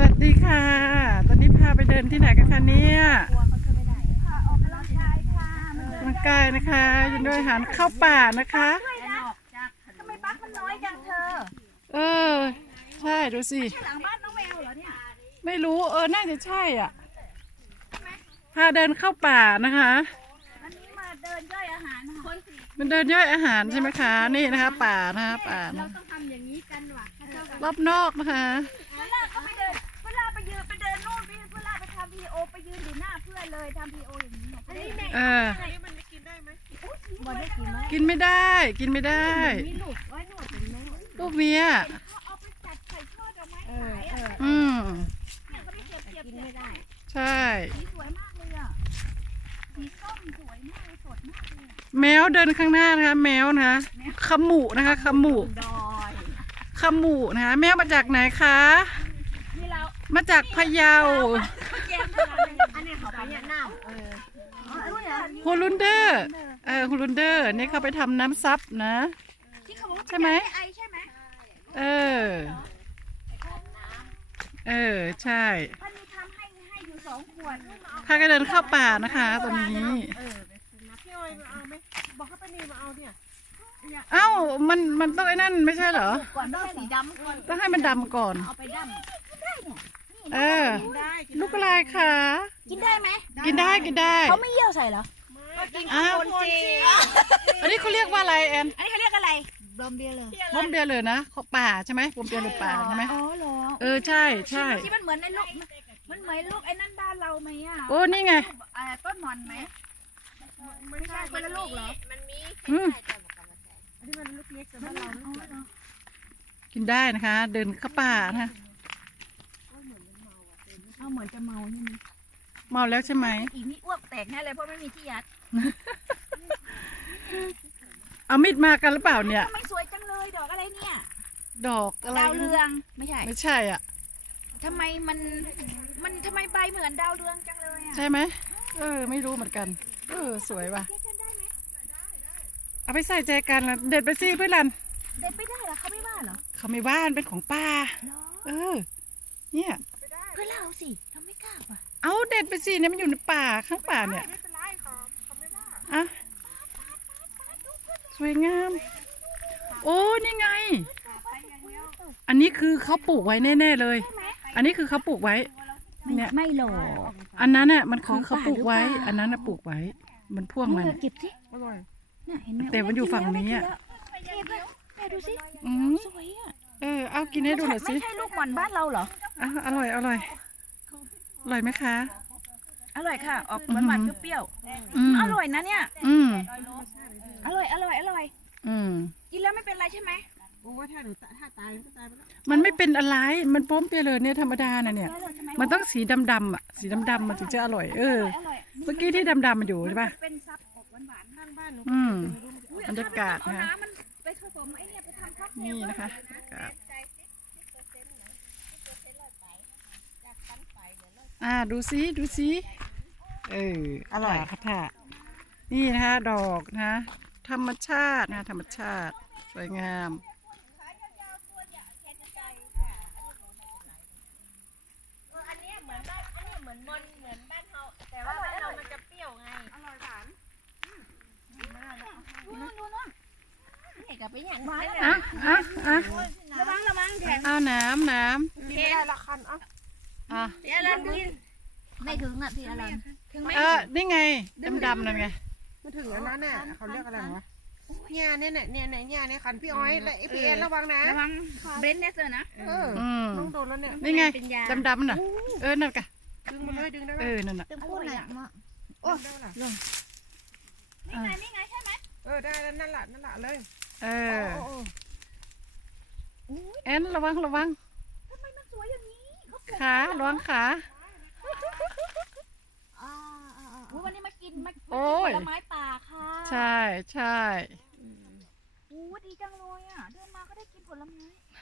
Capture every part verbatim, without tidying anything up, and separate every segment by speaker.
Speaker 1: วัสดีค่ะ ตอนนี้พาไปเดินที่ไหนกันคะเนี่ยกำลังกายนะคะยินด้วยอาหารเข้าป่านะคะ
Speaker 2: ทำไมบั๊กมันน้อยจังเธอ
Speaker 1: เออใช่ดูสิ
Speaker 2: หลังบ้านน้องแมวเหรอเนี่ย
Speaker 1: ไม่รู้เออน่าจะใช่อ่ะพาเดินเข้าป่านะคะ
Speaker 2: อันนี้มาเดินย่อยอาหารนะคะ
Speaker 1: มันเดินย่อยอาหารใช่ไหมคะนี่นะคะ ป่านะคะป่า
Speaker 2: เรา
Speaker 1: นะ
Speaker 2: ต้องทำอย่างนี้กันว่ะ
Speaker 1: รอบนอกนะคะ
Speaker 2: เวลาเขาไปเดินเวลาไปยืนไปเดินนู่นพี่เวลาไปทำพีโอไปยืนอยู่หน้าเพื่อนเลยทำพีโออย่างนี้อันนี้แม่
Speaker 1: เออ
Speaker 2: มันไม่กินได้ไหมบอได้กินไหม
Speaker 1: กินไม่ได้กินไม่ได้
Speaker 2: มีลูกไว้หนวดเป็นไหม
Speaker 1: ลูกเมีย
Speaker 2: เขาเอาไปจัดใส่ช่อดอกไม้ขายอ่ะ
Speaker 1: อืม
Speaker 2: เนี่ยเขาไม่เก็บเก็บกินไม่ได้
Speaker 1: ใช่
Speaker 2: สีสวยมากเลยอ่ะสีส้มสวยมากเลยสดมากเลย
Speaker 1: แมวเดินข้างหน้านะคะ แมวนะคะขมูนะคะขมู
Speaker 2: ดอย
Speaker 1: ขมูนะคะแมวมาจากไหนคะ
Speaker 2: นี่เรา
Speaker 1: มาจากพะเยา
Speaker 2: แจมอันนี้เขาไปเนี่ยน้ำเออ
Speaker 1: ฮูลุนเดอร์เออฮูลุนเดอร์นี่เขาไปทำน้ำซับนะ
Speaker 2: ที่เขาบอกว่า
Speaker 1: ใช่ไหม
Speaker 2: ไอใช่ไหม
Speaker 1: เออเออใช่
Speaker 2: มันมีทำให้ให้อยู่สองขวด
Speaker 1: พากันเดินเข้าป่านะคะตอนนี้
Speaker 2: พี่ออยมาเอาไหมบอกเขาไปนี่มาเอาเนี่ย
Speaker 1: เอ้ามันมันต้องไอ้นั่นไม่ใช่เหรอ
Speaker 2: ก่อนต้องสีดำก่อน
Speaker 1: ต้องให้มันดำก่อน
Speaker 2: เอาไปดำได้เนี่ย
Speaker 1: เออลูกอะไรคะ
Speaker 2: กินได้ไหม
Speaker 1: กินได้กินได้
Speaker 2: เขาไม่เยี่ยวใส่เหรอ
Speaker 1: อ้าวอันนี้เขาเรียกว่าอะไรแอน
Speaker 2: อันนี้เขาเรียกอะไรบอมเบียเลย
Speaker 1: บอมเบียร์เลยนะเขาป่าใช่ไหมบอมเบียร์เลยป่าใช่ไหม
Speaker 2: อ๋อเหรอ
Speaker 1: เออใช่ใช่
Speaker 2: ที่มันเหมือนในลูกมันเหมือนลูกไอ้นั่นบ้านเราไหมอ่ะ
Speaker 1: โอ้นี่ไง
Speaker 2: อ่าต้นหมอนไหมไม่ใช่คนละลูกเหรอ
Speaker 1: อืม
Speaker 2: อันนี้มันลูกเล็กแต่บ้านเราเนาะ
Speaker 1: กินได้นะคะ เดินเข้าป่านะคะ
Speaker 2: เอาเหมือนจะเมาใช่ไหม
Speaker 1: เมาแล้วใช่ไหม
Speaker 2: อีกนี่อ้วกแตกแน่เลยเพราะไม่มีที่ยัด
Speaker 1: เอามีดมากันหรือเปล่าเนี่ย
Speaker 2: ทำไมสวยจังเลยดอกอะไรเนี่ย
Speaker 1: ดอกอะไร
Speaker 2: ดาวเรืองไม่ใช่
Speaker 1: ไม่ใช่อ่ะ
Speaker 2: ทำไมมันมันทำไมใบเหมือนดาวเรืองจังเลยอ่ะ
Speaker 1: ใช่ไหมเออไม่รู้เหมือนกัน เออสวยว่ะ
Speaker 2: เด็ดกันได้ไหม
Speaker 1: เอาไปใส่ใจกันแล้วเด็ดไปสิเพื่อนรัน
Speaker 2: เด็ดไม่ได้เหรอเขาไม่ว่าเหรอ
Speaker 1: เขาไม่ว่ามันเป็นของป้า
Speaker 2: เหรอ
Speaker 1: เออ เนี่ย
Speaker 2: เพื่อนเราสิเราไม่กล้าว่ะ
Speaker 1: เอาเด็ดไปสิเนี่ยมันอยู่ในป่าข้างป่าเนี่ยอ่ะสวยงาม โอ้นี่ไง อันนี้คือเขาปลูกไว้แน่ๆเลย อันนี้คือเขาปลูกไว้ เนี่ย
Speaker 2: ไม่หรอก
Speaker 1: อันนั้นน่ะมันคือเขาปลูกไว้ อันนั้นน่ะปลูกไว้ มันพ่วงมัน
Speaker 2: เก็บสิน่ะเห็นไหม
Speaker 1: แต่มันอยู่ฝั่งนี้อ่ะ
Speaker 2: เก็บแล้วแม่ดูสิ
Speaker 1: อืม
Speaker 2: สวยอ่ะ
Speaker 1: เออเอากินให้ดูหน่อยสิ
Speaker 2: ไม่ใช่ลูกหม่อนบ้านเราเหรอ
Speaker 1: อ่ะอร่อยอร่อยอร่อยไหมคะ
Speaker 2: อร่อยค่ะ ออกหวานๆเปรี้ยว
Speaker 1: อืม
Speaker 2: ๆอร่อยนะเนี่ย
Speaker 1: อืม
Speaker 2: อร่อยอร่อยอร่อย
Speaker 1: อืม
Speaker 2: กินแล้วไม่เป็นไรใช่ไหม
Speaker 1: มันไม่เป็นอะไร มันป้อมเปียเลยเนี่ยธรรมดาน่ะเนี่ย
Speaker 2: อร่อยใช่ไหม
Speaker 1: มันต้องสีดำๆอ่ะ สีดำๆมันถึงจะอร่อย เออ
Speaker 2: อร่อย
Speaker 1: เมื่อกี้ที่ดำๆมันอยู่ใช่ปะ
Speaker 2: เป็นซับอบหวานๆข้างบ้านหนู
Speaker 1: อืม
Speaker 2: อุ๊ย
Speaker 1: บรรยากาศ
Speaker 2: เอา
Speaker 1: นะ
Speaker 2: น้ำมันไปผสมไอ้เนี่ยไปทำค็อกเทล
Speaker 1: นี่นะคะครับอ่าดูซิดูซิเอออร่อยค่ะท่านี่นะคะดอกนะ ธรรมชาตินะธรรมชาติ สวยงาม
Speaker 2: อันนี้เหมือนบ้านอันนี้เหมือนมนเหมือนบ้านเราแต่ว่าบ้านเรามันจะเปรี้ยวไงอร่อยหวานดูนู่นดูนู่นนี่กับไปอย่างหวาน
Speaker 1: อ่ะอ่ะอ่ะ
Speaker 2: ระวังระวังแข็ง
Speaker 1: เอาน้ำน้
Speaker 2: กินไม่ได้ละคันอ่ะ
Speaker 1: ำอ่ะ
Speaker 2: พี่อรันกินไม่ถึงอ่ะพี่อรันถึงไหม
Speaker 1: เออนี่ไงดำๆนั่นไง
Speaker 3: มาถึงอันนั้นน่ะเขาเรียกอะไรวะเนี่ยเนี่ยเนี่ยเนี่ยเนี่ยเนี่ยคันพี่อ้อยและไอพีเอ็นระวังนะ
Speaker 2: ระวังเบนเนสเซอร์นะ
Speaker 3: เออ
Speaker 1: อืม
Speaker 3: ต้องโดนแล้วเนี่ย
Speaker 1: นี่ไง
Speaker 2: เป็นยา
Speaker 1: ดำๆน่ะ เออนั่นกะ
Speaker 3: ดึงมาเลยดึงได้ไหม
Speaker 1: เออนั่นน่ะ
Speaker 2: เป็นพูดอะไรอ่ะ
Speaker 3: โอ้ได้ล่ะ
Speaker 2: นี่ไงนี่ไงใช่ไหม
Speaker 3: เออได้แล้วนั่นแหละนั่นแหละเลย
Speaker 1: เอ
Speaker 3: โอ้
Speaker 1: อ
Speaker 3: โอ้
Speaker 1: แอนระวังระวัง
Speaker 2: ทำไมมันสวยอย่างนี้เขาปลูก
Speaker 1: ขาระวังขา
Speaker 2: อ่าอ่าอ่าวันนี้มากินมา
Speaker 1: โอ้
Speaker 2: กิน
Speaker 1: ย
Speaker 2: ผลไม้ป่าค่ะ
Speaker 1: ใช่ใช่
Speaker 2: โอ้ดีจังเลยอ่ะเดินมาก็ได้กินผลไม้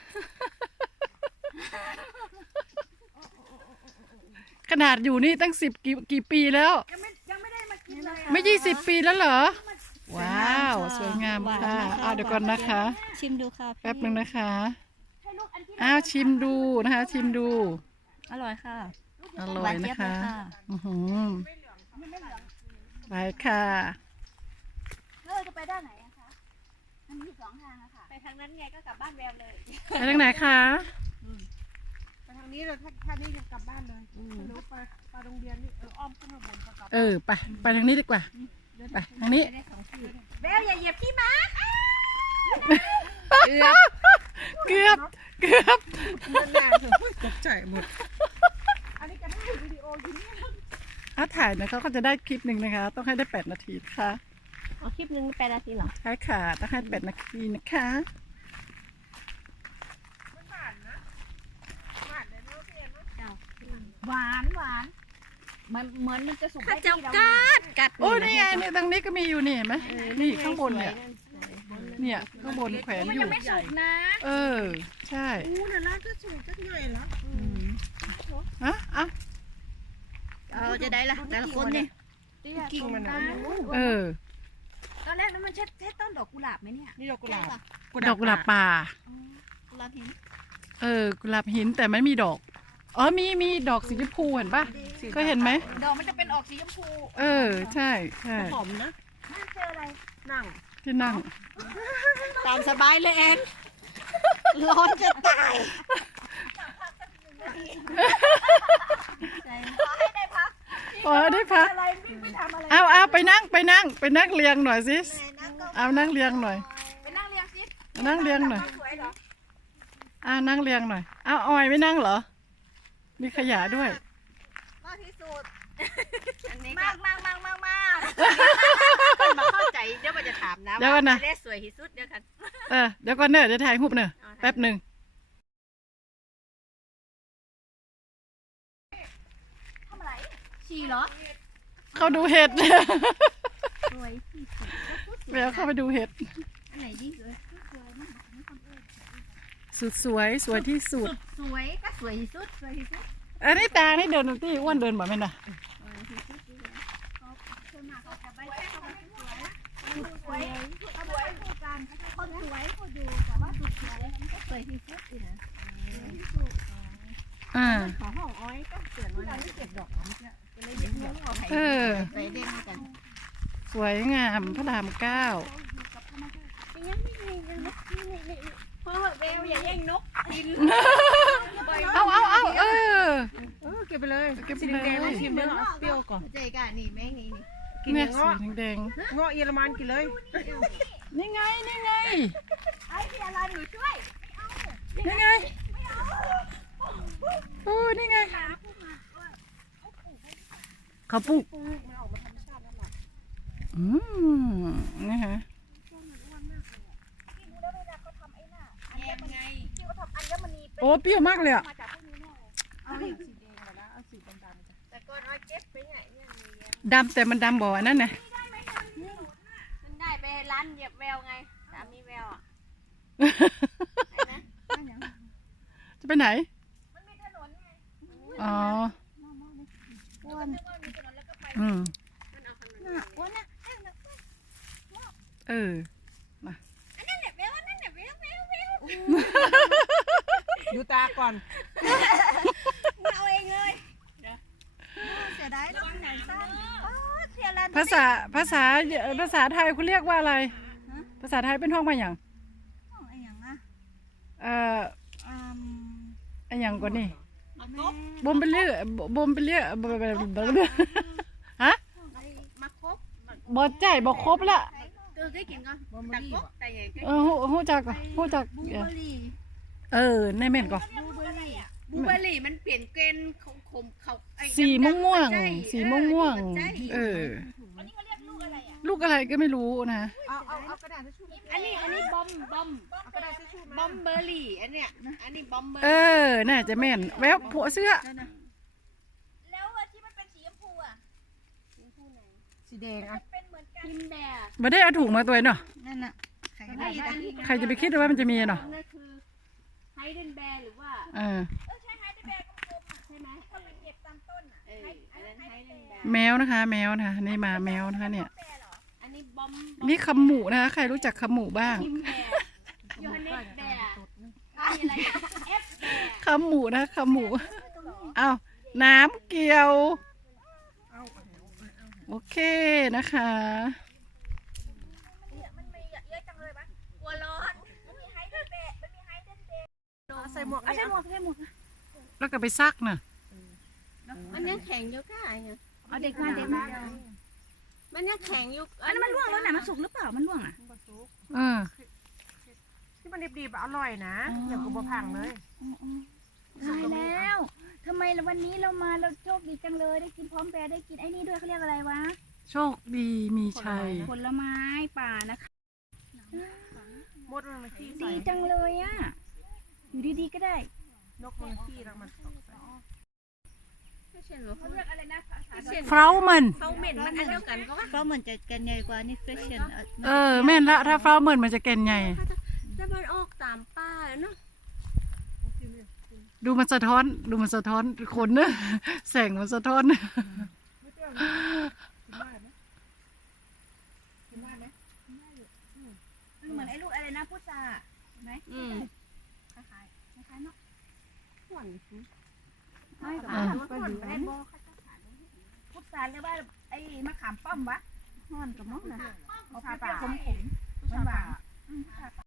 Speaker 1: ขนาดอยู่นี่ตั้งสิบกี่กี่ปีแล้ว
Speaker 2: ยังไม่ยังไม่ได้มากินเลย
Speaker 1: ไม่ยี่สิบปีแล้วเหรอ ว้าวสวยงามค่ะเอาเดี๋ยวก่อนนะคะ
Speaker 2: ชิมดูค่ะ
Speaker 1: แป๊บหนึ่งนะคะ
Speaker 2: ให้ลูกอันที่
Speaker 1: อ้าวชิมดูนะคะ ชิมดู
Speaker 2: อร่อยค่ะ
Speaker 1: อร่อยนะคะอือหือไปค่ะ
Speaker 2: แล้วเราจะไปด้านไหนอะคะมันมีสองทางอะค่ะไปทางนั้นไงก็กลับบ้านแววเลย
Speaker 1: ไปทางไหนคะ
Speaker 3: ไปทางนี้เลยถ้าถ้านี่จะกลับบ้านเลยหรือไปไปโรงเรียนนี่เอออ้อมขึ้นมาบนก็กลับ
Speaker 1: เออไปไปทางนี้ดีกว่าไปทางนี้
Speaker 2: แววอย่าเหยียบพี่ม้า
Speaker 1: เกือบเกือบ
Speaker 3: เดินหน้าเถอะตกใจหมดอันนี้จะได้วิดีโออยู่นี่
Speaker 1: ถ้าถ่ายนะเขาก็จะได้คลิปหนึ่งนะคะ ต้องให้ได้แปดนาทีค่ะ
Speaker 2: เอาคลิปนึงแปดนาทีเหรอ
Speaker 1: ใช่ค่ะต้องให้แปดนาทีนะคะ
Speaker 2: หวานหวานมันเหมือนมันจะสุกได้
Speaker 4: ข้าเจ้า
Speaker 2: ที่เรา
Speaker 4: กัดกัด
Speaker 1: โอ้นี่ไงเนี่ยตรงนี้ก็มีอยู่นี่เห็นไหมนี่ข้างบนเนี่ยเนี่ยข้างบนแขวน
Speaker 2: มัน
Speaker 1: อยู่
Speaker 2: ยังไม่สุกนะ
Speaker 1: เออใช่
Speaker 3: อู้น่ะร้านก็สูงก็ใหญ่แล้ว
Speaker 1: อ่ะอ่ะ
Speaker 4: เอาจะได้ละแต่ละคนนี่
Speaker 3: กิ่งมันนะ
Speaker 1: เออ
Speaker 2: ตอนแรกนั้นมันใช่ใช่ต้นดอกกุหลาบไหมเนี่ย
Speaker 3: นี่ดอกกุหลาบ
Speaker 1: ดอกกุหลาบป่า
Speaker 4: กุหลาบหิน
Speaker 1: เออกุหลาบหินแต่ไม่มีดอกอ๋อมีมีดอกสีชมพูเห็นปะก็เห็นไหม
Speaker 2: ดอกมันจะเป็นออกสีชมพู
Speaker 1: เออใช่ใช่
Speaker 3: หอมนะ
Speaker 2: น่าเจออะไร
Speaker 3: นั่ง
Speaker 1: ที่นั่ง
Speaker 4: ตามสบายเลยแอนร้อนจะตาย
Speaker 2: ขอให้ได้พัก
Speaker 1: พอได้พัก
Speaker 2: อะไรไม่ไปทำอะไร
Speaker 1: เอาเอาไปนั่งไปนั่งไปนั่งเรียงหน่อยสิเอานั่งเรียงหน่อย
Speaker 2: ไปนั่งเรียงสิ
Speaker 1: นั่งเรียงหน่อย
Speaker 2: สวยเหรอ
Speaker 1: อ่านั่งเรียงหน่อยเอาออยไม่นั่งเหรอมีขยะด้วย
Speaker 4: มากที่สุดอันนี้
Speaker 2: มา
Speaker 4: ก็
Speaker 2: กมากมากมากมาก
Speaker 4: คนมาเข้าใจเดี๋ยวมันจะถามนะ
Speaker 1: เดี๋ยวก่อนนะ
Speaker 4: ว่าได้สวยที่สุดเดี๋ยวกัน
Speaker 1: เออเดี๋ยวก่อนเนอะจะถ่ายรูปเนอะแป๊บหนึ่ง
Speaker 2: ทำอะไรฉี่เหรอ
Speaker 1: เขาดูเห็ด
Speaker 2: สวยที่สุด
Speaker 1: แววเข้าไปดูเห็ด
Speaker 2: อันไหนดีสวยสวยมาก
Speaker 1: สุดสวยสวยที่สุด
Speaker 2: สวยก็สวยที่สุดสวยที่สุด
Speaker 1: อันนี้ตานี่เดินที่อ้วนเดินบ่ไหมน่ะ
Speaker 2: ส่วนมากเขาจะไปแค่เขาไม่สวยสวยเขาสวยคู่กันคนสวยเขาดูแต่ว่าสุดสวยมันก็สวยที่สุดอีกนะ
Speaker 1: อ่า
Speaker 2: ขอห้องอ้อยก็เสียงอะไรเก็บดอกเนี่ยจะเลยเด็กเมืองเขา
Speaker 1: เออ
Speaker 4: ใส่เด่นกัน
Speaker 1: สวยงามพระรามเก้า
Speaker 2: ยังไม่มียังไม่มีนี่เพราะเวลอย่าแย่งนกกิน
Speaker 1: เอาเอาเอาเออ
Speaker 3: เออเก็บไปเลย
Speaker 1: เก็บไป
Speaker 3: สี
Speaker 1: เลย
Speaker 3: แดงๆมาชิมเลยเหรอเปรี้ยวก่อน
Speaker 4: เจ๊กะนี่แม่งนี่นี่
Speaker 3: กิน
Speaker 1: เนี่ย
Speaker 3: เง
Speaker 1: สี
Speaker 3: าะ
Speaker 1: แดง
Speaker 3: เงาะเยอรมันกินเลย
Speaker 1: ๆนี่ไงนี่ไง
Speaker 2: ไอ้พี่อะไรหนูช่วย
Speaker 1: นี่ไงโอ้นี่ไงเขาปลูกอืมนี่ฮะ
Speaker 4: แยมไง
Speaker 2: ที่เขาทำอัญมณีเป็น
Speaker 1: โอ้เปรี้ยวมากเลยอ่ะ
Speaker 2: มาจากพวกนี้แน่
Speaker 3: เอาสีแดงมาแล้วเอาสีดำๆจ้ะ
Speaker 4: แต่ก่อนอ้อยเก็บไปไหนเนี่ยมีแยม
Speaker 1: ดำแต่มันดำบ่อันนั้นนะ
Speaker 4: มันได้ไปร้านเหยียบแววไงสามีแววอ่ะ
Speaker 1: จะไปไหน
Speaker 2: มันมีถนนไง
Speaker 1: อ๋อ
Speaker 2: อ้วนอ้วนมีถนนแล้วก็ไป
Speaker 1: อืม
Speaker 4: มันเอาขนม
Speaker 2: อ้วนนะ
Speaker 1: เออ
Speaker 2: นั่นแหละเวลนั่นแหละเวลเวลเวล
Speaker 3: ดูตาก่อน
Speaker 2: เอาเองเลยเสียดายระวังหนังสั้นเสียแล้ว
Speaker 1: ภาษาภาษาภาษาไทยคุณเรียกว่าอะไร ภาษาไทยเป็นห้องมาอย่าง
Speaker 2: ไอ้ยังอ่ะ
Speaker 1: เอ่อ
Speaker 2: อืม
Speaker 1: ไอ้อย่างก่อนนี่
Speaker 4: มากบ
Speaker 1: บ่มเป็นเรื่องบ่มเป็นเรื่องบ่บ่บ่บ่บ่ฮะ
Speaker 4: มาครบ
Speaker 1: บ่ใจบ่ครบละ
Speaker 4: เกิดได้กินก่อนตะกบแต่ใหญ่ก็
Speaker 1: เออฮู้ฮู้จักฮู้จัก
Speaker 4: บูเบอรี่
Speaker 1: เออในแม่นก่อน
Speaker 4: บูเบอรี่อ่ะบูเบอรี่มันเปลี่ยนเกณฑ์ของผมเขาไอ้
Speaker 1: สีม่วงม่วง
Speaker 4: ใช่
Speaker 1: สีม่วงม่วง
Speaker 4: ใช่
Speaker 1: เออ
Speaker 2: อันนี้เขาเรียกลูกอะไรอ่ะ
Speaker 1: ลูกอะไรก็ไม่รู้นะ
Speaker 3: เอาเอาเอากระดาษทิชชู่
Speaker 4: อันนี้อันนี้บอมบอม
Speaker 3: เอากระดาษทิชชู่
Speaker 4: บ
Speaker 3: มา
Speaker 4: อมเบอร์รี่อันเนี้ยอันนี้บอมเบอร์
Speaker 1: เออน่าจะแม่นแววผัวเสื้อ
Speaker 2: แล้วที่มันเป็นสีชมพูอ่ะ
Speaker 3: สีแดงอ่ะ
Speaker 2: เป็นเหมือนกัน
Speaker 4: กินแบร์
Speaker 1: บ่ได้เอาถุงมาตัวเนาะ
Speaker 4: นั่นน่ะใครได้
Speaker 1: ใครจะไปคิดว่ามันจะมีเนาะ
Speaker 4: นั่นคือไฮเดนแบร์หรือว่า
Speaker 1: เออ
Speaker 2: เออใช่ไฮเดรแบร์กลมๆอ่ะใช่ไหมถ้ามันเก็บตามต้นอ่ะ
Speaker 4: เอออันนั้นไฮเดนแบร์
Speaker 1: แมวนะคะ แมวนะคะนี่มาแมวนะคะเนี่ย
Speaker 2: แบร์เหรอ
Speaker 4: อันนี้บอม
Speaker 1: นี่คำหมูนะคะใครรู้จักคำหมูบ้าง
Speaker 4: กิมแบร์โยฮันเนสแบร์อันนี้อะไรเอฟแบร์
Speaker 1: คำหมูนะคำหมู
Speaker 4: อ
Speaker 1: เอาน้ำเกี่ยว
Speaker 3: เอาเอาเอา
Speaker 1: โอเคนะคะ
Speaker 2: มันมีเยอะจังเลยปะกลัวร้อนมันมีไฮเดนเดะมันมีไฮเดนเดะ
Speaker 3: เอาใส่หมวก
Speaker 2: เอาใส่หมวกใส่หมวก
Speaker 1: แล้วก็ไปซักน่ะ
Speaker 4: มันยังแข็งอยู่ก้าเนี่ย
Speaker 2: เอาเด็กมาเด็กมา
Speaker 4: มันยังแข็งอยู่
Speaker 2: อันนั้นมันร่วงแล้วนะมันสุกหรือเปล่ามันร่วงอ่ะ
Speaker 1: เออ
Speaker 3: ที่มันดิบๆอะอร่อยนะอย่ากูบะพังเลย
Speaker 2: ตายแล้วทำไมวันนี้เรามาเราโชคดีจังเลยได้กินพร้อมแปรได้กินไอ้นี่ด้วยเขาเรียกอะไรวะ
Speaker 1: โชคดีมีชัย
Speaker 2: ผลไม้ป่านะคะ
Speaker 3: มดมันมาขี้ใส่
Speaker 2: ดีจังเลยอ่ะอยู่ดีๆก็ได้
Speaker 3: นกมันขี้แล้วมันตกใส่
Speaker 4: ไม่ใช่หรอ
Speaker 2: เขาเรียกอะไรนะภาษา
Speaker 1: เฟรามัน
Speaker 4: เขาเหม็นมันอันเดียวกันก็ว่า
Speaker 5: ก็เหมือนจะกันใหญ่กว่านี่เฟชชั่น
Speaker 1: เออแม่นละถ้าเฟรามันมันจะแก่นใหญ่
Speaker 4: แต่มันออกตามป้าเนาะ
Speaker 1: ดูมันสะท้อน ดูมันสะท้อนขนเนอะแสงมันสะท้อน
Speaker 3: ไม่เปรี้ยวนะกินได้ไหมกินได้ไหม
Speaker 2: มันเหมือนไอ้ลูกอะไรนะพุทราเห็นไหม
Speaker 4: อืม
Speaker 2: คล้ายๆคล้ายๆเนาะ
Speaker 4: หวาน
Speaker 2: ไม่หรอก
Speaker 1: อ่า
Speaker 2: มันเหมือนไอ้โบพุทราเรียกว่าไอ้มะขามป้อมวะ
Speaker 5: ห่อนกับน้องนะ
Speaker 2: พุทราเปรี้ยวขมๆหวานๆอืมพุทรา